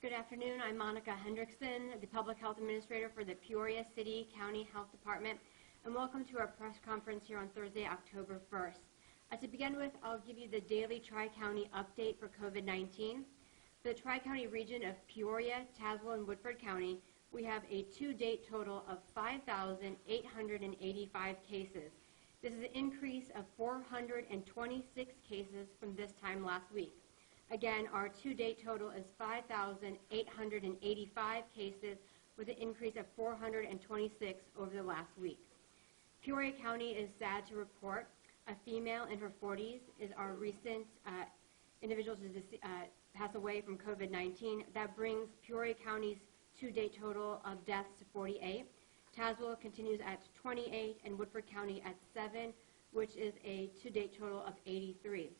Good afternoon. I'm Monica Hendrickson, the Public Health Administrator for the Peoria City County Health Department, and welcome to our press conference here on Thursday, October 1st. To begin with, I'll give you the daily Tri-County update for COVID-19. For the Tri-County region of Peoria, Tazewell, and Woodford County, we have a to-date total of 5,885 cases. This is an increase of 426 cases from this time last week. Again, our to-date total is 5,885 cases with an increase of 426 over the last week. Peoria County is sad to report a female in her 40s is our recent individual to pass away from COVID-19. That brings Peoria County's to-date total of deaths to 48. Tazewell continues at 28 and Woodford County at 7, which is a to-date total of 83.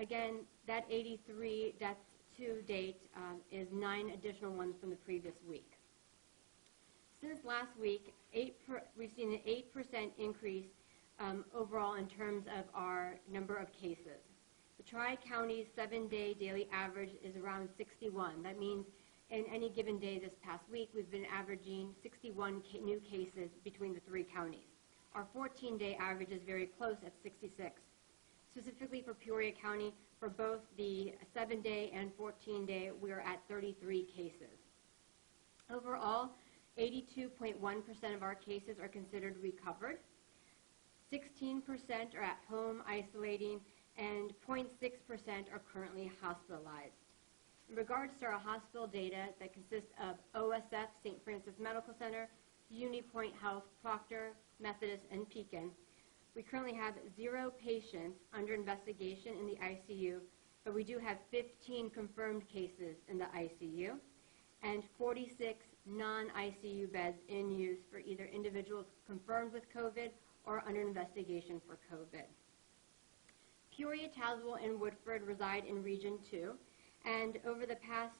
Again, that 83 deaths to date is 9 additional ones from the previous week. Since last week, we've seen an 8% increase overall in terms of our number of cases. The Tri-County 7-day daily average is around 61. That means in any given day this past week, we've been averaging 61 new cases between the 3 counties. Our 14-day average is very close at 66. Specifically for Peoria County, for both the 7-day and 14-day, we are at 33 cases. Overall, 82.1% of our cases are considered recovered, 16% are at home isolating, and 0.6% are currently hospitalized. In regards to our hospital data that consists of OSF, St. Francis Medical Center, UniPoint Health, Proctor, Methodist, and Pekin, we currently have 0 patients under investigation in the ICU, but we do have 15 confirmed cases in the ICU and 46 non-ICU beds in use for either individuals confirmed with COVID or under investigation for COVID. Peoria, Tazewell, and Woodford reside in Region 2, and over the past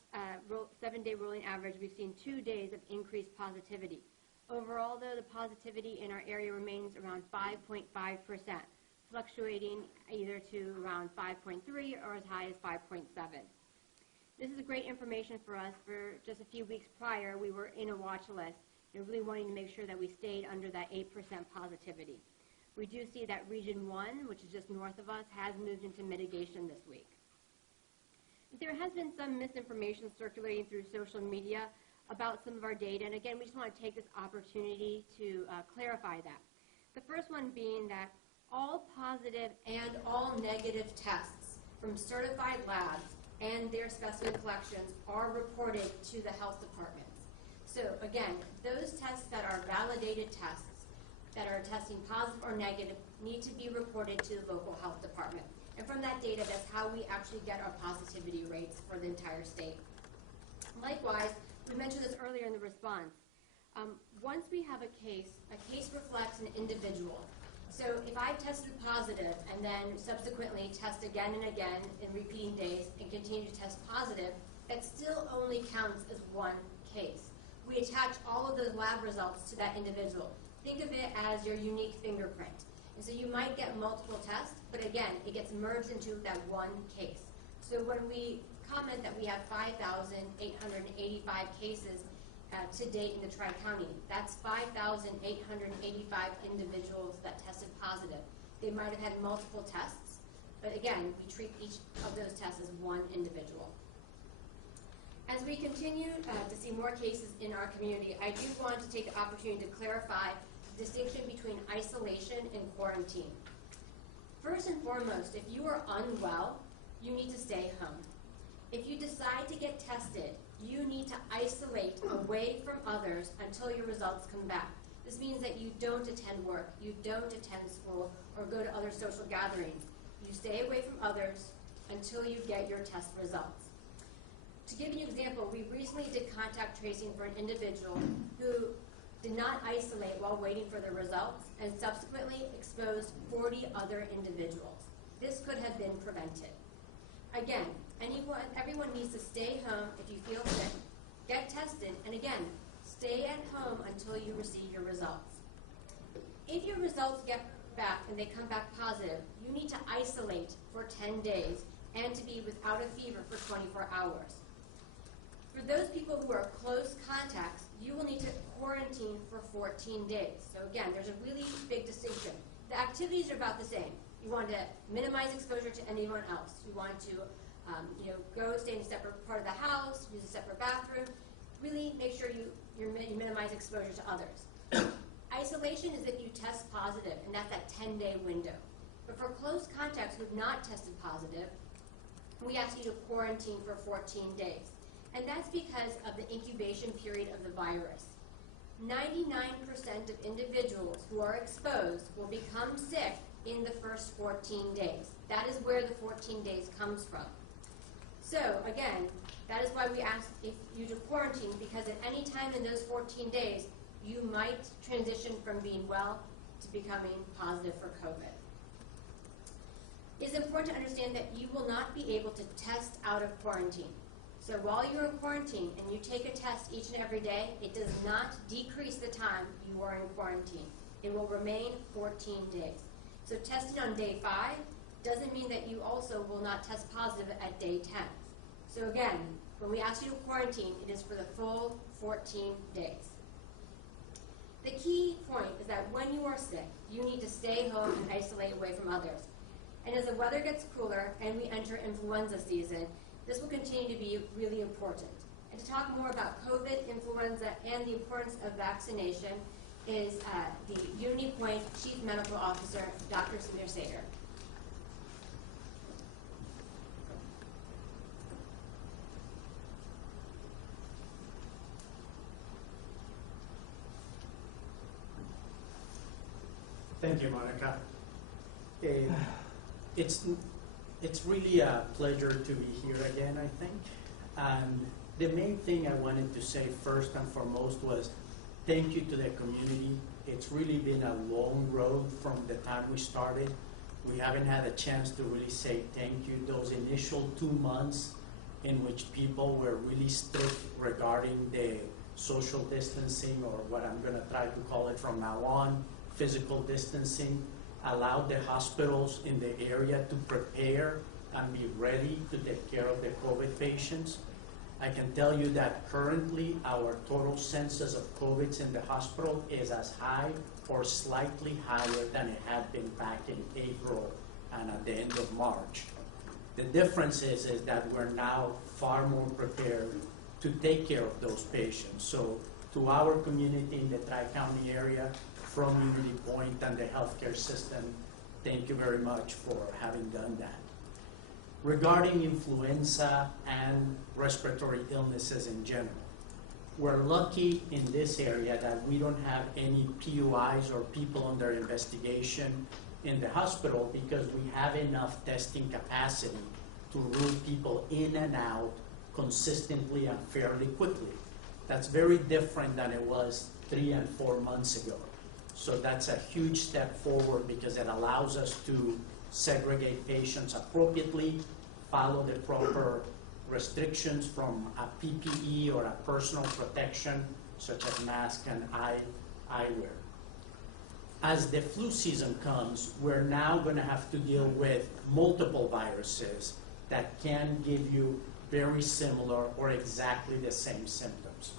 7-day rolling average, we've seen 2 days of increased positivity. Overall, though, the positivity in our area remains around 5.5%, fluctuating either to around 5.3 or as high as 5.7. This is great information for us. For just a few weeks prior, we were in a watch list, really wanting to make sure that we stayed under that 8% positivity. We do see that Region 1, which is just north of us, has moved into mitigation this week. There has been some misinformation circulating through social media about some of our data, and again, we just want to take this opportunity to clarify that. The first one being that all positive and all negative tests from certified labs and their specimen collections are reported to the health departments. So again, those tests that are validated tests that are testing positive or negative need to be reported to the local health department. And from that data, that's how we actually get our positivity rates for the entire state. Likewise, we mentioned this earlier in the response. Once we have a case reflects an individual. So if I tested positive and then subsequently test again and again in repeating days and continue to test positive, that still only counts as one case. We attach all of those lab results to that individual. Think of it as your unique fingerprint. And so you might get multiple tests, but again, it gets merged into that one case. So when we comment that we have 5,885 cases to date in the Tri-County, that's 5,885 individuals that tested positive. They might have had multiple tests, but again, we treat each of those tests as one individual. As we continue to see more cases in our community, I do want to take the opportunity to clarify the distinction between isolation and quarantine. First and foremost, if you are unwell, you need to stay home. If you decide to get tested, you need to isolate away from others until your results come back. This means that you don't attend work, you don't attend school, or go to other social gatherings. You stay away from others until you get your test results. To give you an example, we recently did contact tracing for an individual who did not isolate while waiting for the results and subsequently exposed 40 other individuals. This could have been prevented. Again, everyone needs to stay home if you feel sick, get tested, and again, stay at home until you receive your results. If your results get back and they come back positive, you need to isolate for 10 days and to be without a fever for 24 hours. For those people who are close contacts, you will need to quarantine for 14 days. So again, there's a really big distinction. The activities are about the same. You want to minimize exposure to anyone else. You want to go stay in a separate part of the house, use a separate bathroom. Really make sure you minimize exposure to others. Isolation is if you test positive, and that's that 10-day window. But for close contacts who have not tested positive, we ask you to quarantine for 14 days. And that's because of the incubation period of the virus. 99% of individuals who are exposed will become sick in the first 14 days. That is where the 14 days comes from. So again, that is why we ask you to quarantine, because at any time in those 14 days, you might transition from being well to becoming positive for COVID. It is important to understand that you will not be able to test out of quarantine. So while you're in quarantine and you take a test each and every day, it does not decrease the time you are in quarantine. It will remain 14 days. So testing on day 5 doesn't mean that you also will not test positive at day 10. So again, when we ask you to quarantine, it is for the full 14 days. The key point is that when you are sick, you need to stay home and isolate away from others. And as the weather gets cooler and we enter influenza season, this will continue to be really important. And to talk more about COVID, influenza, and the importance of vaccination is the Unity Point Chief Medical Officer, Dr. Samir Sater. Thank you, Monica. It's really a pleasure to be here again, I think. And the main thing I wanted to say first and foremost was thank you to the community. It's really been a long road from the time we started. We haven't had a chance to really say thank you. Those initial 2 months in which people were really strict regarding the social distancing, or what I'm going to try to call it from now on, physical distancing, allowed the hospitals in the area to prepare and be ready to take care of the COVID patients. I can tell you that currently our total census of COVIDs in the hospital is as high or slightly higher than it had been back in April and at the end of March. The difference is that we're now far more prepared to take care of those patients. So to our community in the Tri-County area, from Unity Point and the healthcare system, thank you very much for having done that. Regarding influenza and respiratory illnesses in general, we're lucky in this area that we don't have any PUIs or people under investigation in the hospital, because we have enough testing capacity to rule people in and out consistently and fairly quickly. That's very different than it was 3 and 4 months ago. So that's a huge step forward, because it allows us to segregate patients appropriately, follow the proper restrictions from a PPE or a personal protection, such as mask and eyewear. As the flu season comes, we're now going to have to deal with multiple viruses that can give you very similar or exactly the same symptoms.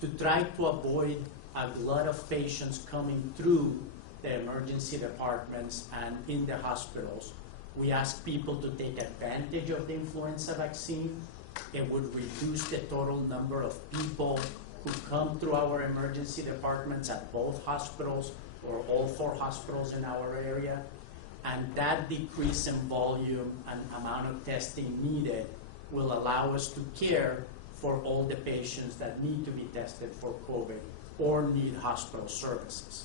To try to avoid a glut of patients coming through the emergency departments and in the hospitals, we ask people to take advantage of the influenza vaccine. It would reduce the total number of people who come through our emergency departments at both hospitals or all 4 hospitals in our area. And that decrease in volume and amount of testing needed will allow us to care for all the patients that need to be tested for COVID or need hospital services.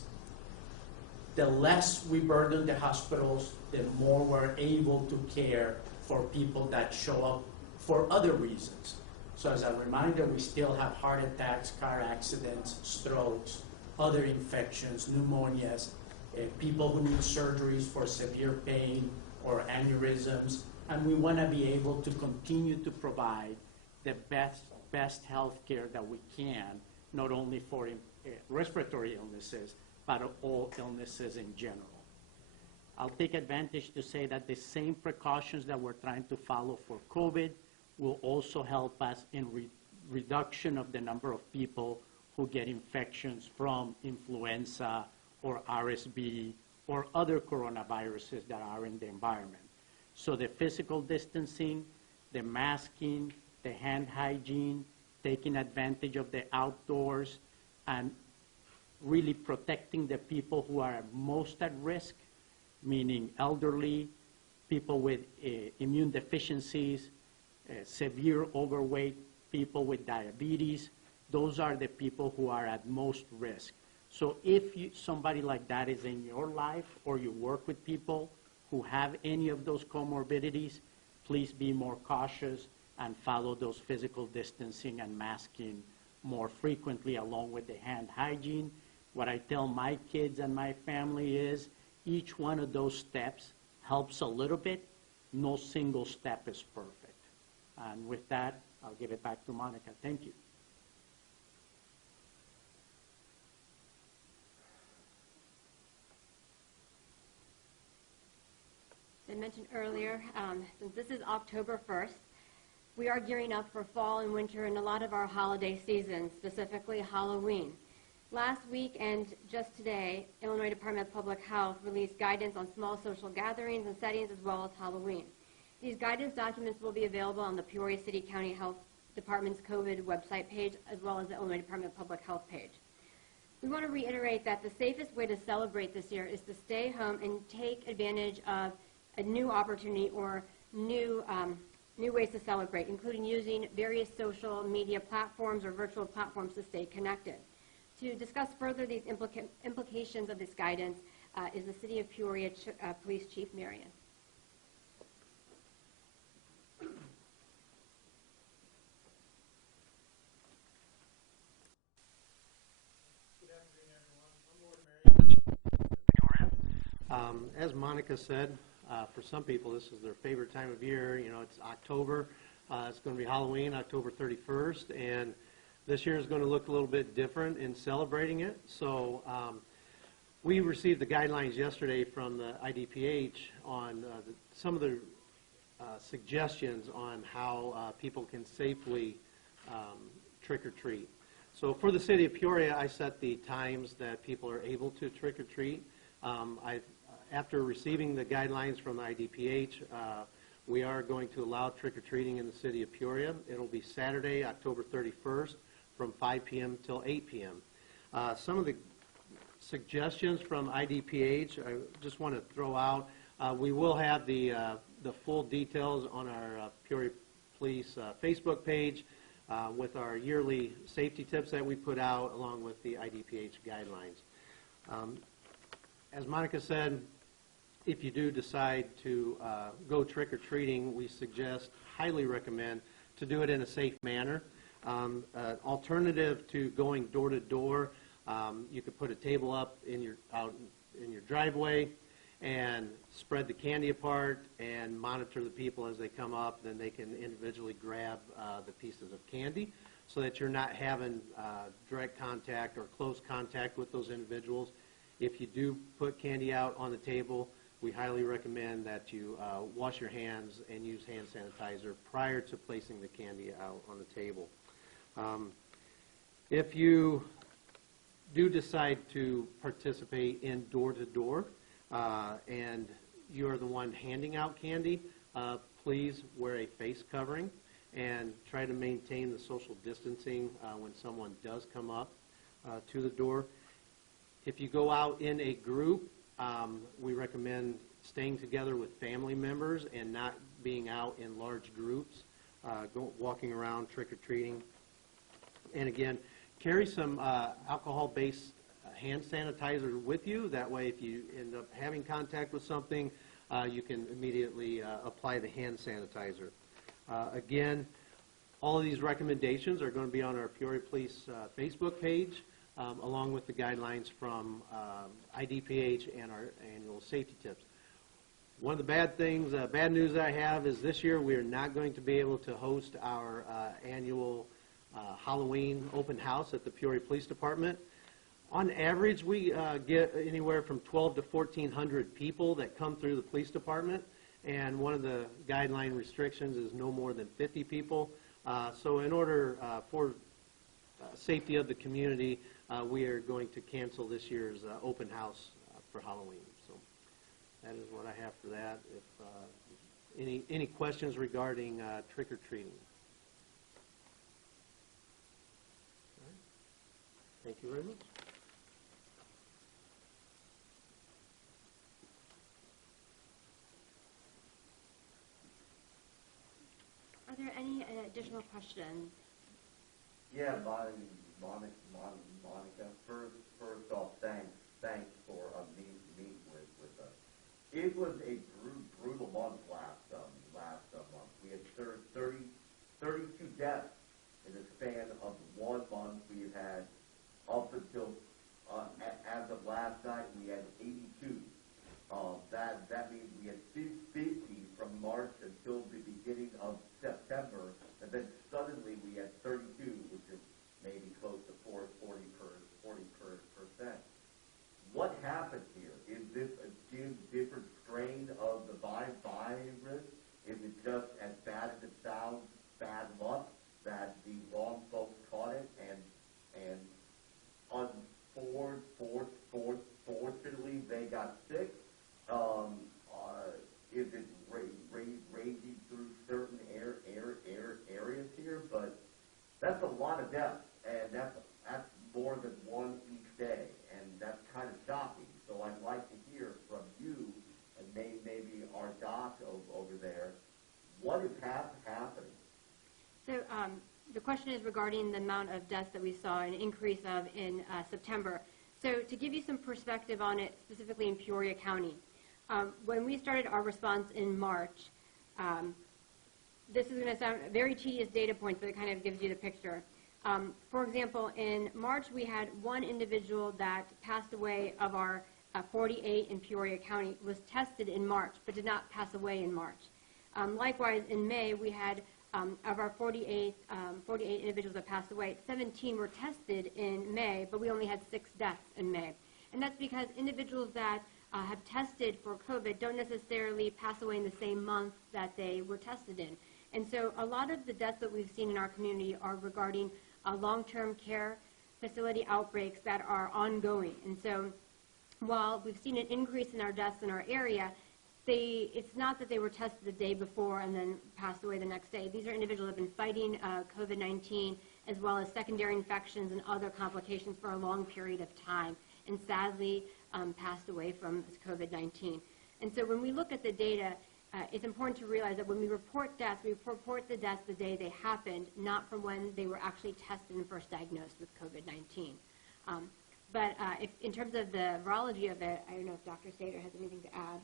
The less we burden the hospitals, the more we're able to care for people that show up for other reasons. So as a reminder, we still have heart attacks, car accidents, strokes, other infections, pneumonias, people who need surgeries for severe pain or aneurysms, and we want to be able to continue to provide the best health care that we can, not only for respiratory illnesses, but all illnesses in general. I'll take advantage to say that the same precautions that we're trying to follow for COVID will also help us in reduction of the number of people who get infections from influenza or RSV or other coronaviruses that are in the environment. So the physical distancing, the masking, the hand hygiene, taking advantage of the outdoors, and really protecting the people who are most at risk, meaning elderly, people with immune deficiencies, severe overweight, people with diabetes. Those are the people who are at most risk. So if somebody like that is in your life or you work with people who have any of those comorbidities, please be more cautious and follow those physical distancing and masking more frequently along with the hand hygiene. What I tell my kids and my family is each one of those steps helps a little bit. No single step is perfect. And with that, I'll give it back to Monica. Thank you. As I mentioned earlier, since this is October 1st, we are gearing up for fall and winter and a lot of our holiday seasons, specifically Halloween. Last week and just today, Illinois Department of Public Health released guidance on small social gatherings and settings as well as Halloween. These guidance documents will be available on the Peoria City County Health Department's COVID website page as well as the Illinois Department of Public Health page. We want to reiterate that the safest way to celebrate this year is to stay home and take advantage of a new opportunity or new ways to celebrate, including using various social media platforms or virtual platforms to stay connected. To discuss further these implications of this guidance is the City of Peoria Police Chief Marion. As Monica said, for some people this is their favorite time of year. You know, it's October. It's going to be Halloween, October 31st, and this year is going to look a little bit different in celebrating it. So we received the guidelines yesterday from the IDPH on some of the suggestions on how people can safely trick or treat. So for the City of Peoria, I set the times that people are able to trick or treat. After receiving the guidelines from the IDPH, we are going to allow trick-or-treating in the City of Peoria. It'll be Saturday, October 31st from 5 p.m. till 8 p.m. Some of the suggestions from IDPH I just want to throw out. We will have the full details on our Peoria Police Facebook page with our yearly safety tips that we put out along with the IDPH guidelines. As Monica said, if you do decide to go trick-or-treating, we highly recommend to do it in a safe manner. Alternative to going door to door, you could put a table up out in your driveway and spread the candy apart and monitor the people as they come up. Then they can individually grab the pieces of candy so that you're not having direct contact or close contact with those individuals. If you do put candy out on the table, we highly recommend that you wash your hands and use hand sanitizer prior to placing the candy out on the table. If you do decide to participate in door-to-door and you're the one handing out candy, please wear a face covering and try to maintain the social distancing when someone does come up to the door. If you go out in a group, we recommend staying together with family members and not being out in large groups, walking around trick-or-treating. And again, carry some alcohol-based hand sanitizer with you. That way, if you end up having contact with something, you can immediately apply the hand sanitizer. Again, all of these recommendations are going to be on our Peoria Police Facebook page, along with the guidelines from IDPH and our annual safety tips. One of the bad news I have is this year we are not going to be able to host our annual Halloween open house at the Peoria Police Department. On average, we get anywhere from 1,200 to 1,400 people that come through the police department, and one of the guideline restrictions is no more than 50 people. So in order for safety of the community, we are going to cancel this year's open house for Halloween. So that is what I have for that. If any questions regarding trick-or-treating? Thank you very much. Are there any additional questions? Yeah, Monica, first off, thanks for meeting with us. It was a brutal month last month. We had 32 deaths in the span of 1 month. We had up until as of last night, we had 82. That means we had 50 from March until the beginning of September, and then suddenly we had 32, which is maybe close to 40%. What happened here? Is this a different strain of the virus? Is it just as bad as it sounds, bad luck that the wrong folks caught it, and unfortunately they got sick? Is it raging through certain areas here? But that's a lot of deaths, and that's more than one each day, and that's kind of shocking. So I'd like to hear from you and maybe our doc over there, what is happening? So the question is regarding the amount of deaths that we saw an increase of in September. So to give you some perspective on it, specifically in Peoria County, when we started our response in March, this is going to sound very tedious data points, but it kind of gives you the picture. For example, in March, we had one individual that passed away of our 48 in Peoria County, was tested in March, but did not pass away in March. Likewise, in May, we had of our 48 individuals that passed away, 17 were tested in May, but we only had 6 deaths in May. And that's because individuals that have tested for COVID don't necessarily pass away in the same month that they were tested in. And so a lot of the deaths that we've seen in our community are regarding long-term care facility outbreaks that are ongoing. And so while we've seen an increase in our deaths in our area, it's not that they were tested the day before and then passed away the next day. These are individuals that have been fighting COVID-19 as well as secondary infections and other complications for a long period of time, and sadly passed away from COVID-19. And so when we look at the data, it's important to realize that when we report deaths, we report the deaths the day they happened, not from when they were actually tested and first diagnosed with COVID-19. But if, in terms of the virology of it, I don't know if Dr. Sater has anything to add.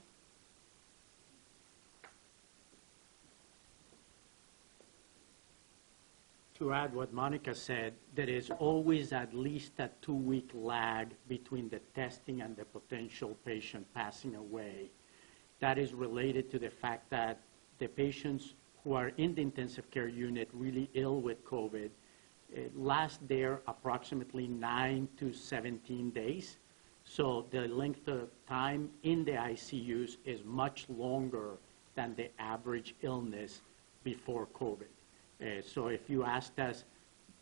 To add what Monica said, there is always at least a 2-week lag between the testing and the potential patient passing away. That is related to the fact that the patients who are in the intensive care unit really ill with COVID last there approximately 9 to 17 days. So the length of time in the ICUs is much longer than the average illness before COVID. So if you asked us,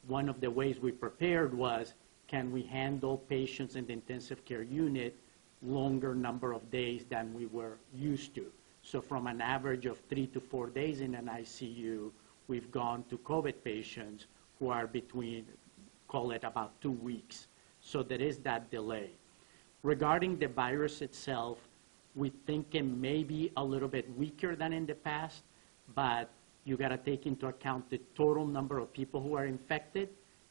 one of the ways we prepared was, can we handle patients in the intensive care unit longer number of days than we were used to? So from an average of 3 to 4 days in an ICU, we've gone to COVID patients who are between, call it about 2 weeks. So there is that delay. Regarding the virus itself, we think it may be a little bit weaker than in the past, but you got to take into account the total number of people who are infected,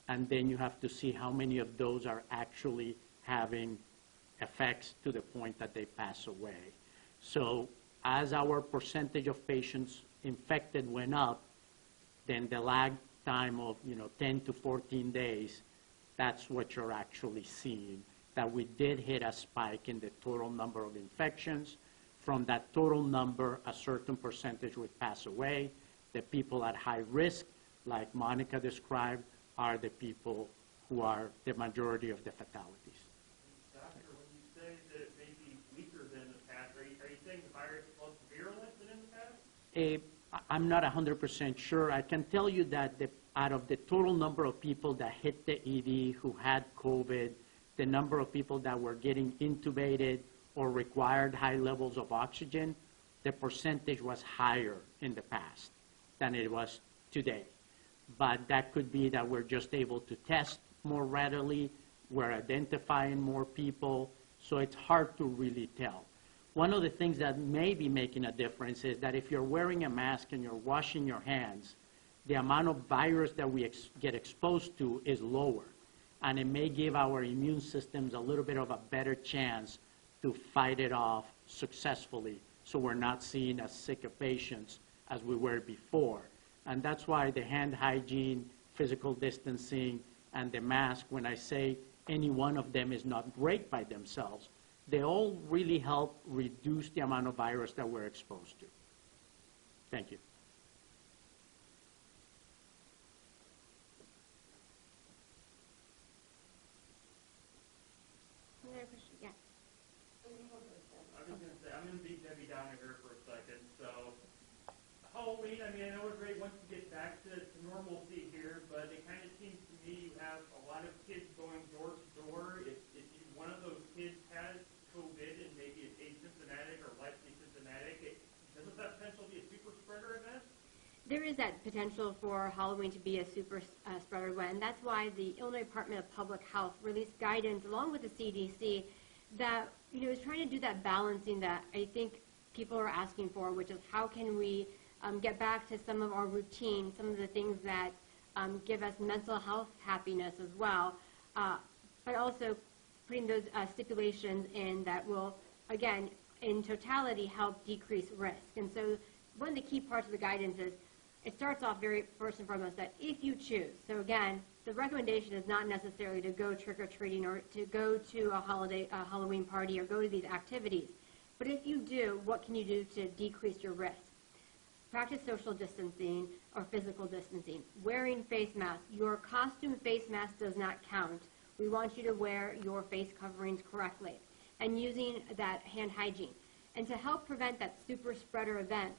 and then you have to see how many of those are actually having effects to the point that they pass away. So as our percentage of patients infected went up, then the lag time of 10 to 14 days, that's what you're actually seeing, that we did hit a spike in the total number of infections. From that total number, a certain percentage would pass away. The people at high risk, like Monica described, are the people who are the majority of the fatalities. Doctor, when you say that it may be weaker than the past, are you saying the virus is less virulent than in the past? I'm not 100% sure. I can tell you that out of the total number of people that hit the ED who had COVID, the number of people that were getting intubated or required high levels of oxygen, the percentage was higher in the past than it was today. But that could be that we're just able to test more readily, we're identifying more people, so it's hard to really tell. One of the things that may be making a difference is that if you're wearing a mask and you're washing your hands, the amount of virus that we get exposed to is lower, and it may give our immune systems a little bit of a better chance to fight it off successfully, so we're not seeing as sick of patients as we were before. And that's why the hand hygiene, physical distancing, and the mask, when I say any one of them is not great by themselves, they all really help reduce the amount of virus that we're exposed to. Thank you. Any other questions? Yeah. I was gonna say, I'm gonna beat Debbie Downer here for a second, so Halloween, I mean, I know it's great once you get back to normalcy here, but it kind of seems to me you have a lot of kids going door to door. If one of those kids has COVID and maybe is asymptomatic or likely symptomatic, doesn't that potentially be a super spreader event? There is that potential for Halloween to be a super spreader event, and that's why the Illinois Department of Public Health released guidance along with the CDC that, is trying to do that balancing that I think people are asking for, which is how can we get back to some of our routine, some of the things that give us mental health happiness as well, but also putting those stipulations in that will, again, in totality, help decrease risk. And so one of the key parts of the guidance is it starts off very first and foremost that if you choose, so again, the recommendation is not necessarily to go trick-or-treating or to go to a Halloween party or go to these activities. But if you do, what can you do to decrease your risk? Practice social distancing or physical distancing. Wearing face masks. Your costume face mask does not count. We want you to wear your face coverings correctly. And using that hand hygiene. And to help prevent that super spreader event,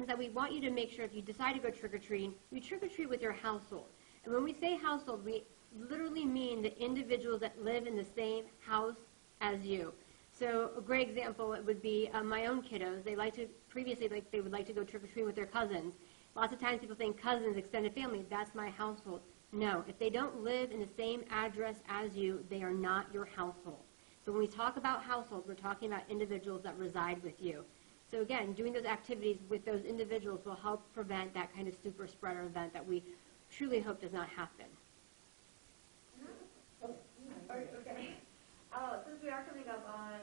is that we want you to make sure if you decide to go trick-or-treating, you trick-or-treat with your household. And when we say household, we literally mean the individuals that live in the same house as you. So a great example would be my own kiddos. They would like to go trick-or-treating with their cousins. Lots of times people think cousins, extended family, that's my household. No, if they don't live in the same address as you, they are not your household. So when we talk about household, we're talking about individuals that reside with you. So again, doing those activities with those individuals will help prevent that kind of super spreader event that we truly hope does not happen. Okay. Since we are coming up on,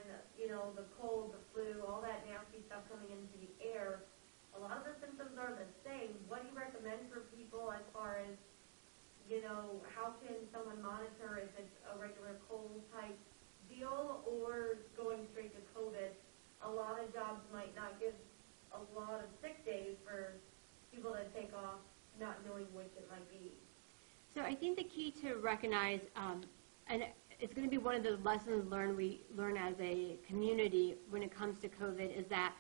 the cold, the flu, all that nasty stuff coming into the air, a lot of the symptoms are the same. What do you recommend for people as far as, how can someone monitor if it's a regular cold type deal or going straight to COVID? A lot of jobs might not give a lot of sick days for people that take off, not knowing which it might be. So I think the key to recognize, and it's going to be one of the lessons we learn as a community when it comes to COVID, is that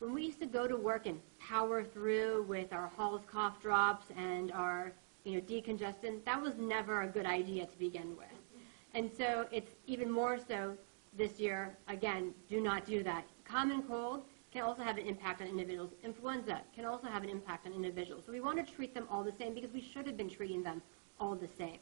when we used to go to work and power through with our Hall's cough drops and our decongestant, that was never a good idea to begin with. And so it's even more so this year. Again, do not do that. Common cold can also have an impact on individuals. Influenza can also have an impact on individuals. So we want to treat them all the same because we should have been treating them all the same.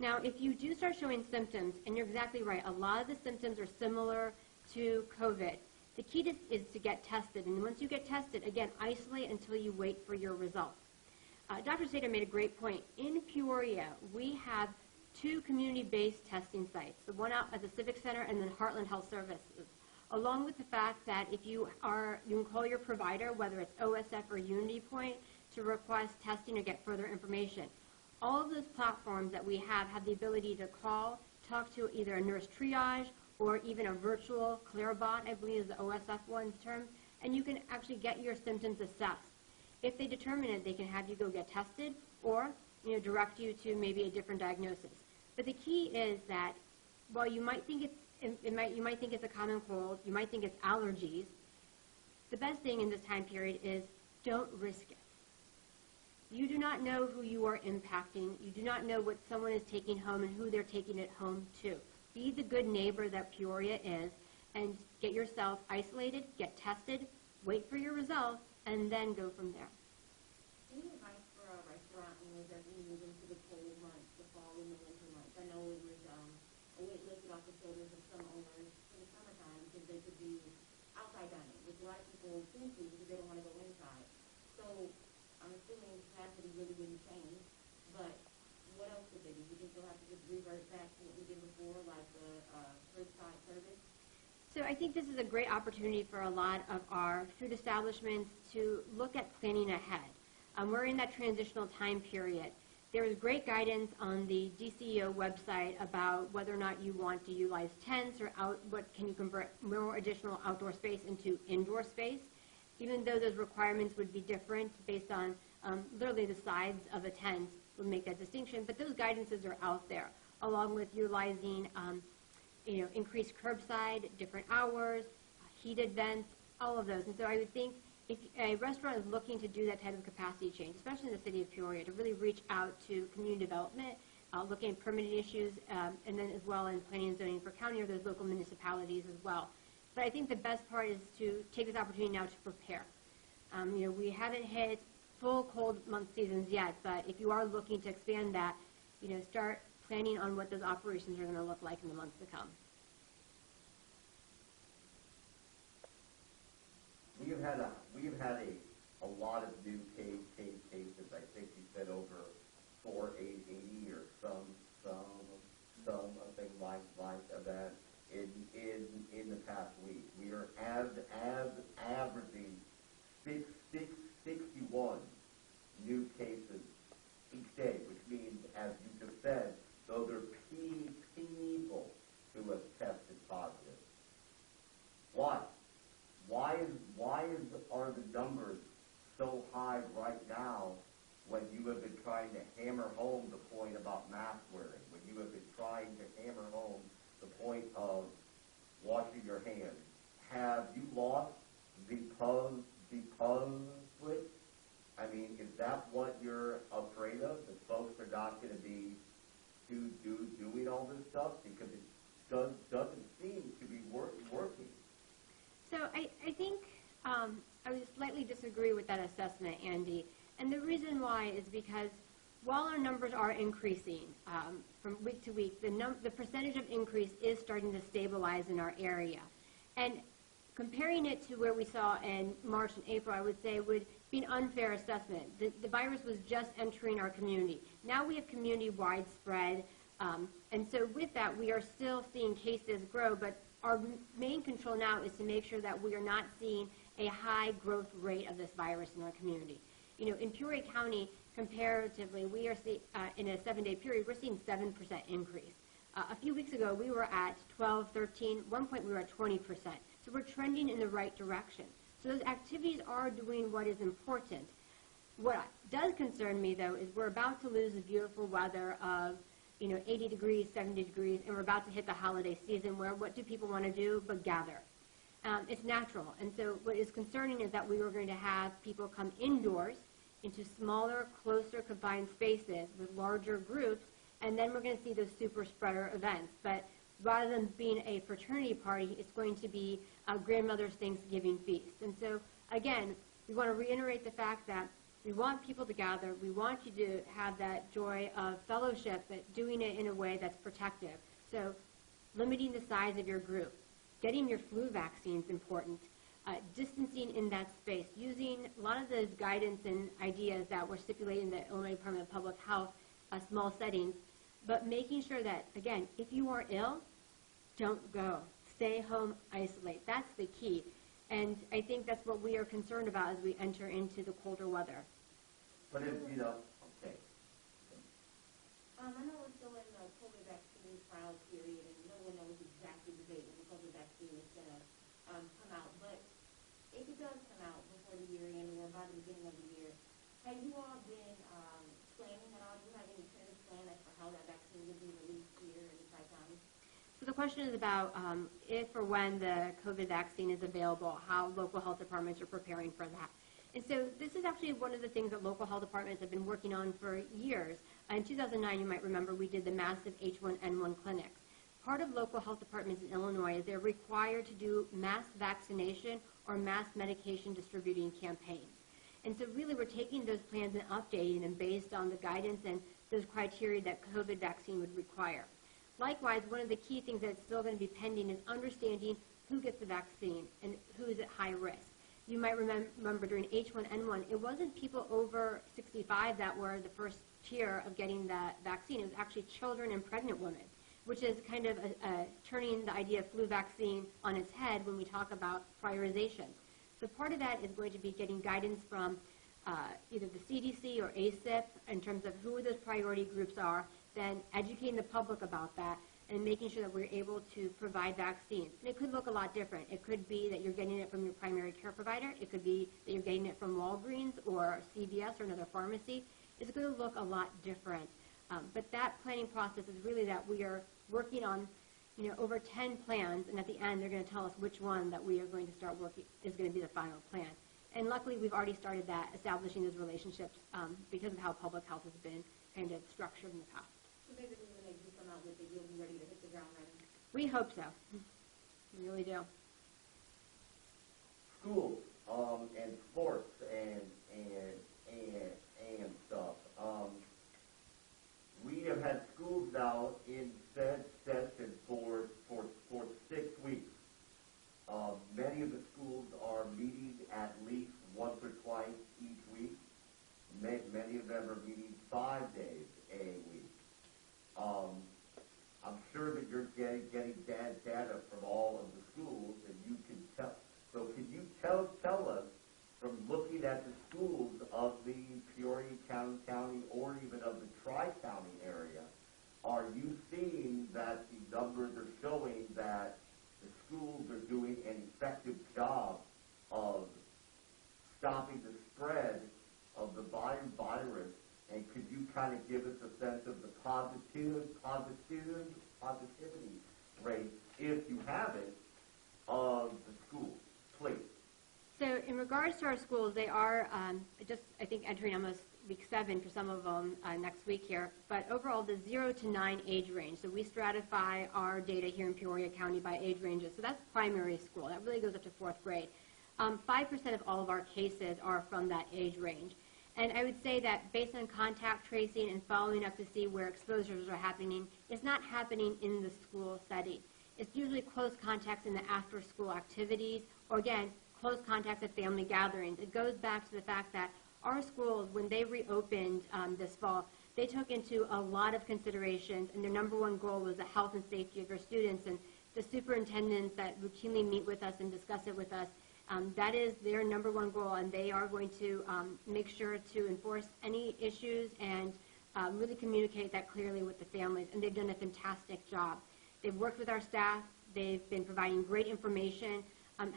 Now, if you do start showing symptoms, and you're exactly right, a lot of the symptoms are similar to COVID. The key is to get tested, and once you get tested, again, isolate until you wait for your results. Dr. Sater made a great point. In Peoria, we have 2 community-based testing sites, the one out at the Civic Center and then Heartland Health Services, along with the fact that if you can call your provider, whether it's OSF or Unity Point, to request testing or get further information. All of those platforms that we have the ability to call, talk to either a nurse triage or even a virtual ClearBot, I believe is the OSF one's term, and you can actually get your symptoms assessed. If they determine it, they can have you go get tested or direct you to maybe a different diagnosis. But the key is that while you might think you might think it's a common cold, you might think it's allergies, the best thing in this time period is don't risk it. You do not know who you are impacting. You do not know what someone is taking home and who they're taking it home to. Be the good neighbor that Peoria is and get yourself isolated, get tested, wait for your results, and then go from there. Any advice for our restaurant owners as we move into the cold months, the fall and the winter months? I know it was a weight lifted off the shoulders of some owners in the summertime because they could do outside dining, which a lot of people seem to because they don't want to go inside. So I'm assuming capacity really wouldn't change, but what else would they do? You think they'll have to just revert back to what we did before, like the curbside service? So I think this is a great opportunity for a lot of our food establishments to look at planning ahead. We're in that transitional time period. There is great guidance on the DCEO website about whether or not you want to utilize tents or what can you convert more additional outdoor space into indoor space, even though those requirements would be different based on literally the size of a tent would make that distinction. But those guidances are out there, along with utilizing increased curbside, different hours, heated vents, all of those. And so I would think if a restaurant is looking to do that type of capacity change, especially in the city of Peoria, to really reach out to community development, looking at permitting issues, and then as well in planning and zoning for county or those local municipalities as well. But I think the best part is to take this opportunity now to prepare. We haven't hit full cold month seasons yet, but if you are looking to expand that, start planning on what those operations are going to look like in the months to come. We have had a lot of new cases. I think you said over 480 or something like that in the past week. We are averaging 61 new cases each day, which means, as you just said, those are people who have tested positive. Why? Are the numbers so high right now when you have been trying to hammer home the point about mask wearing, when you have been trying to hammer home the point of washing your hands? Have you lost the switch? I mean, is that what you're afraid of? That folks are not going to be doing all this stuff because it doesn't seem to be working. So I think I would slightly disagree with that assessment, Andy. And the reason why is because while our numbers are increasing from week to week, the percentage of increase is starting to stabilize in our area. And comparing it to where we saw in March and April, I would say would be an unfair assessment. The virus was just entering our community. Now we have community-wide spread. And so with that, we are still seeing cases grow, but our main control now is to make sure that we are not seeing a high growth rate of this virus in our community. In Peoria County, comparatively, we are in a 7-day period, we're seeing 7% increase. A few weeks ago, we were at 12, 13. One point, we were at 20%. So we're trending in the right direction. So those activities are doing what is important. What does concern me, though, is we're about to lose the beautiful weather of 80 degrees, 70 degrees, and we're about to hit the holiday season where what do people want to do but gather? It's natural. And so what is concerning is that we were going to have people come indoors into smaller, closer, confined spaces with larger groups, and then we're going to see those super spreader events. But rather than being a fraternity party, it's going to be a grandmother's Thanksgiving feast. And so, again, we want to reiterate the fact that we want people to gather. We want you to have that joy of fellowship, but doing it in a way that's protective. So limiting the size of your group, getting your flu vaccine is important, distancing in that space, using a lot of those guidance and ideas that were stipulated in the Illinois Department of Public Health small settings, but making sure that, again, if you are ill, don't go. Stay home, isolate. That's the key. And I think that's what we are concerned about as we enter into the colder weather. But if, okay. I know we're still in the COVID vaccine trial period, and no one knows exactly the date when the COVID vaccine is going to come out. But if it does come out before the year end or by the beginning of the year, have you all been planning at all? Do you have any tentative plan as for how that vaccine will be released here in Tri-County? So the question is about if or when the COVID vaccine is available, how local health departments are preparing for that. And so this is actually one of the things that local health departments have been working on for years. In 2009, you might remember, we did the massive H1N1 clinics. Part of local health departments in Illinois is they're required to do mass vaccination or mass medication distributing campaigns. And so really we're taking those plans and updating them based on the guidance and those criteria that COVID vaccine would require. Likewise, one of the key things that's still going to be pending is understanding who gets the vaccine and who is at high risk. You might remember during H1N1, it wasn't people over 65 that were the first tier of getting that vaccine. It was actually children and pregnant women, which is kind of turning the idea of flu vaccine on its head when we talk about prioritization. So part of that is going to be getting guidance from either the CDC or ACIP in terms of who those priority groups are, then educating the public about that, and making sure that we're able to provide vaccines. And it could look a lot different. It could be that you're getting it from your primary care provider. It could be that you're getting it from Walgreens or CVS or another pharmacy. It's going to look a lot different. But that planning process is really that we are working on over 10 plans, and at the end they're going to tell us which one that we are going to start working is going to be the final plan. And luckily we've already started that, establishing those relationships because of how public health has been kind of structured in the past. So basically when they do come out with it, you'll be ready to hit the ground running? We hope so. We really do. Schools, and sports and stuff. We have had schools now in session for 6 weeks. Many of the schools are meeting at least once or twice each week. Many of them are meeting 5 days a week. I'm sure that you're getting data from all of the schools, and you can tell. So can you tell us, from looking at the schools of the Peoria County or even of the Tri-County area, are you seeing that the numbers are showing that the schools are doing an effective job of stopping the spread of the virus? And could you kind of give us a sense of the positivity rate, if you have it, of the schools, please? So in regards to our schools, they are just, I think, entering almost week 7 for some of them next week here. But overall, the 0 to 9 age range. So we stratify our data here in Peoria County by age ranges. So that's primary school. That really goes up to 4th grade. 5% of all of our cases are from that age range. And I would say that based on contact tracing and following up to see where exposures are happening, it's not happening in the school setting. It's usually close contacts in the after-school activities, or again, close contacts at family gatherings. It goes back to the fact that our schools, when they reopened this fall, they took into a lot of considerations, and their number one goal was the health and safety of their students. And the superintendents that routinely meet with us and discuss it with us, that is their number one goal, and they are going to make sure to enforce any issues and really communicate that clearly with the families, and they've done a fantastic job. They've worked with our staff. They've been providing great information,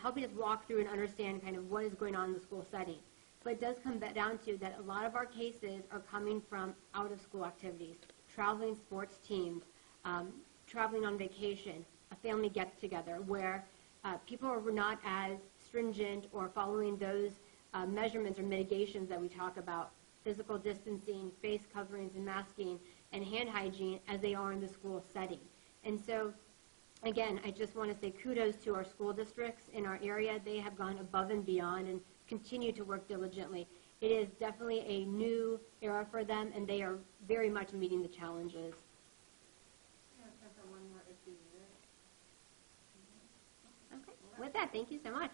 helping us walk through and understand kind of what is going on in the school setting. But it does come down to that a lot of our cases are coming from out-of-school activities, traveling sports teams, traveling on vacation, a family get-together, where people are not as stringent or following those measurements or mitigations that we talk about, physical distancing, face coverings and masking, and hand hygiene, as they are in the school setting. And so, again, I just want to say kudos to our school districts in our area. They have gone above and beyond and continue to work diligently. It is definitely a new era for them, and they are very much meeting the challenges. Okay. With that, thank you so much.